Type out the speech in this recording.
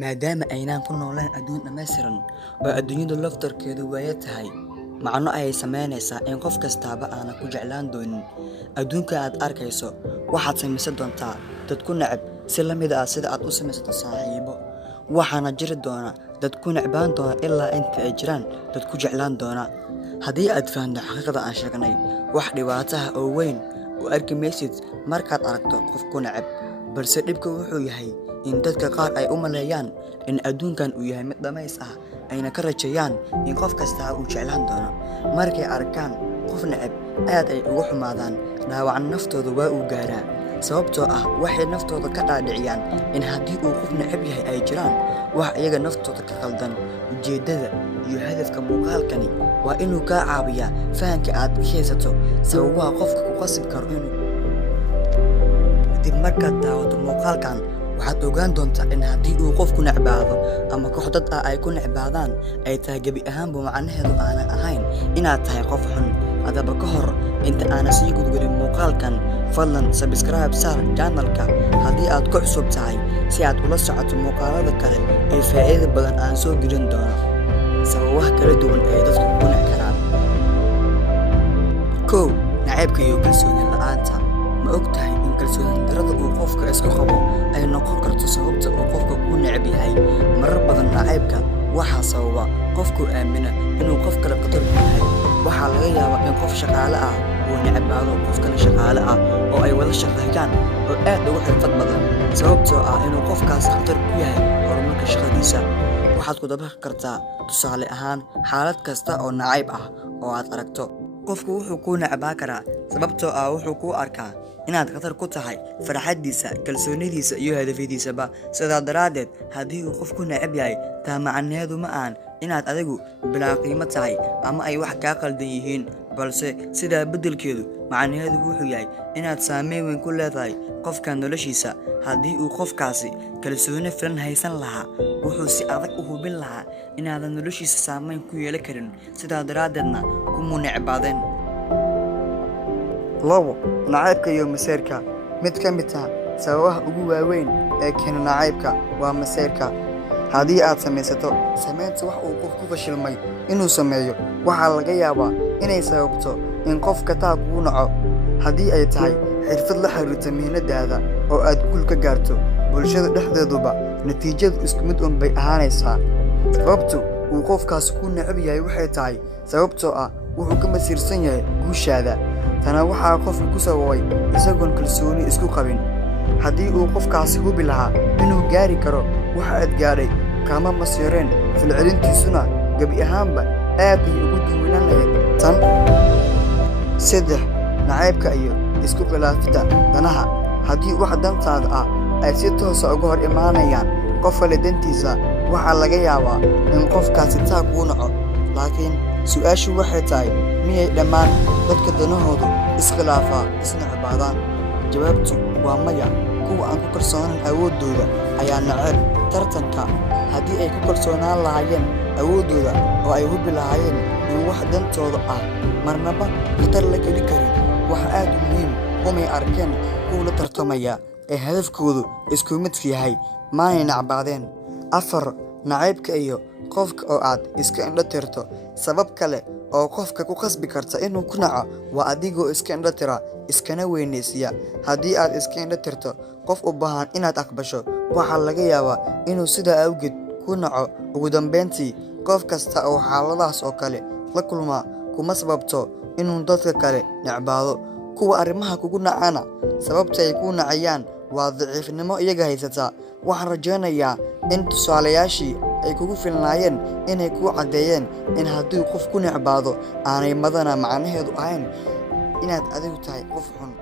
maadaama aynaan ku noolaan adduun dhammaystiran oo adduunyadu laftarkeedu waaya tahay macno ayay samaynaysaa in qof kastaaba aanan ku jeclaan doonin adduunka aad arkayso waxaad samaysan doontaa dad ku neceb si la mid ah sida aad u samaysato saaxiibo waxaana jiri doona dad ku necbaan doona ilaa inta ay jiraan dad ku jeclaan doona haddii aad fahanto xaqiiqada aan sheegnay wax dhibaataha oo weyn u arki maysid markaad aragto qof ku neceb balse dhibka wuxuu yahay in dadka qaar ay u maleeyaan in adduunkan uu yahay mid dhammays ah ayna ka rajeeyaan in qof kastaa uu jeclaan doono markay arkaan qof neceb aad ay ugu xumaadaan dhaawacan naftooda waa uu gaaraa sababtoo ah waxay naftooda ka dhaadhiciyaan in haddii uu qof neceb yahay ay jiraan wax iyaga naftooda ka qaldan ujeeddada iyo hadafka muuqaalkani waa inuu kaa caawiyaa fahanka aad ka haysato sababaha qofka ku qasbi karo inuu dib markaad daawato muuqaalkan waxaad ogaan doontaa in haddii uu qof ku necbaado ama koox dad ah ay ku necbaadaan ay tahay gebi ahaanba macnaheedu aanan ahayn inaad tahay qof xun haddaba ka hor inta aanan sii gudgelin muuqaalkan fadlan sabscribe saar janalka haddii aad ku cusub tahay si aad ula socoto muuqaalada kale ee faa'iido badan aan soo gelin doono sababaha kala duwan ee dadku ku nec karaan kow nacaybka iyo kalsooni la'aanta ma og tahay in kalsooni darrada uu qofka isku qabo ay noqon karto sababta uu qofka ku neceb yahay marar badan nacaybka waxaa sababa qofku aamina inuu qof kale khatar ku yahay waxaa laga yaabaa in qof shaqaale ah uu necbaado qof kale shaqaale ah oo ay wada shaqeeyaan oo aad ugu xirfad badan sababtoo ah inuu qofkaas khatar ku yahay horumarka shaqadiisa waxaad ku dabaqi kartaa tusaale ahaan xaalad kasta oo nacayb ah oo aad aragto qofku wuxuu kuu necbaa karaa sababtoo ah wuxuu kuu arkaa inaad khatar ku tahay farxaddiisa kalsoonidiisa iyo hadafyadiisaba sidaa daraaddeed haddii uu qof ku neceb yahay taa macnaheedu ma ahan inaad adigu bilaa qiimo tahay ama ay wax kaa qaldan yihiin balse sidaa beddelkeedu macnaheedu wuxuu yahay inaad saameyn weyn ku leedahay qofka noloshiisa haddii uu qofkaasi kalsooni filan haysan lahaa wuxuu si adag u hubin lahaa inaadan noloshiisa saameyn ku yeelan karin sidaa daraaddeedna kumuu necbaadeen labo nacaybka iyo maseyrka mid ka mid ah sababaha ugu waaweyn ee keena nacaybka waa maseyrka haddii aad samaysato samaynta wax uu qof ku fashilmay inuu sameeyo waxaa laga yaabaa inay sababto in qofka taa kugu naco haddii ay tahay xirfad la xiriirta mihnadaada oo aad guul ka gaarto bulshada dhexdeeduba natiijadu isku mid un bay ahaanaysaa sababtu uu qofkaasi ku necab yahay waxay tahay sababtoo ah wuxuu ka masiirsan yahay guushaada tana waxaa qofka ku sababay isagoon kalsooni isku qabin haddii uu qofkaasi hubi lahaa inuu gaari karo waxa aad gaadhay kama masiireen filcelintiisuna gebi ahaanba aad ay ugu duwanaan lahayd tan saddex nacaybka iyo isku khilaafidda danaha haddii wax dantaada ah ay si toosa uga hor imaanayaan qof kale dantiisa waxaa laga yaabaa in qofkaasi taa kuu naco laakiin su-aashu waxay tahay miyay dhammaan dadka danahoodu iskhilaafaa isnecbaadaan jawaabtu waa maya kuwa aan ku kalsoonan awooddooda ayaa nacayb tartanka haddii ay ku kalsoonaan lahaayeen awooddooda oo ay hubi lahaayeen in wax dantooda ah marnaba khatar la geli karin waxa aad u muhiim umay arkeen kuwa la tartamaya ee hadafkoodu isku midka yahay maanay nacbaadeen afar nacaybka iyo qofka oo aad iska indho tirto sabab kale oo qofka ku qasbi karta inuu ku naco waa adigoo iska indho tira iskana weynaysiya haddii aad iska indho tirto qof u baahan inaad aqbasho waxaa laga yaabaa inuu sidaa awgeed ku naco ugu dambayntii qof kasta oo xaaladahaas oo kale la kulmaa kuma sababto inuu dadka kale necbaado kuwa arrimaha kugu nacana sababta ay ku nacayaan waa daciifnimo iyaga haysataa waxaan rajaynayaa in tusaalayaashii ay kugu filnaayeen inay kuu caddeeyeen in haddii qof ku necbaado aanay madana macnaheedu ahayn inaad adigu tahay qof xun.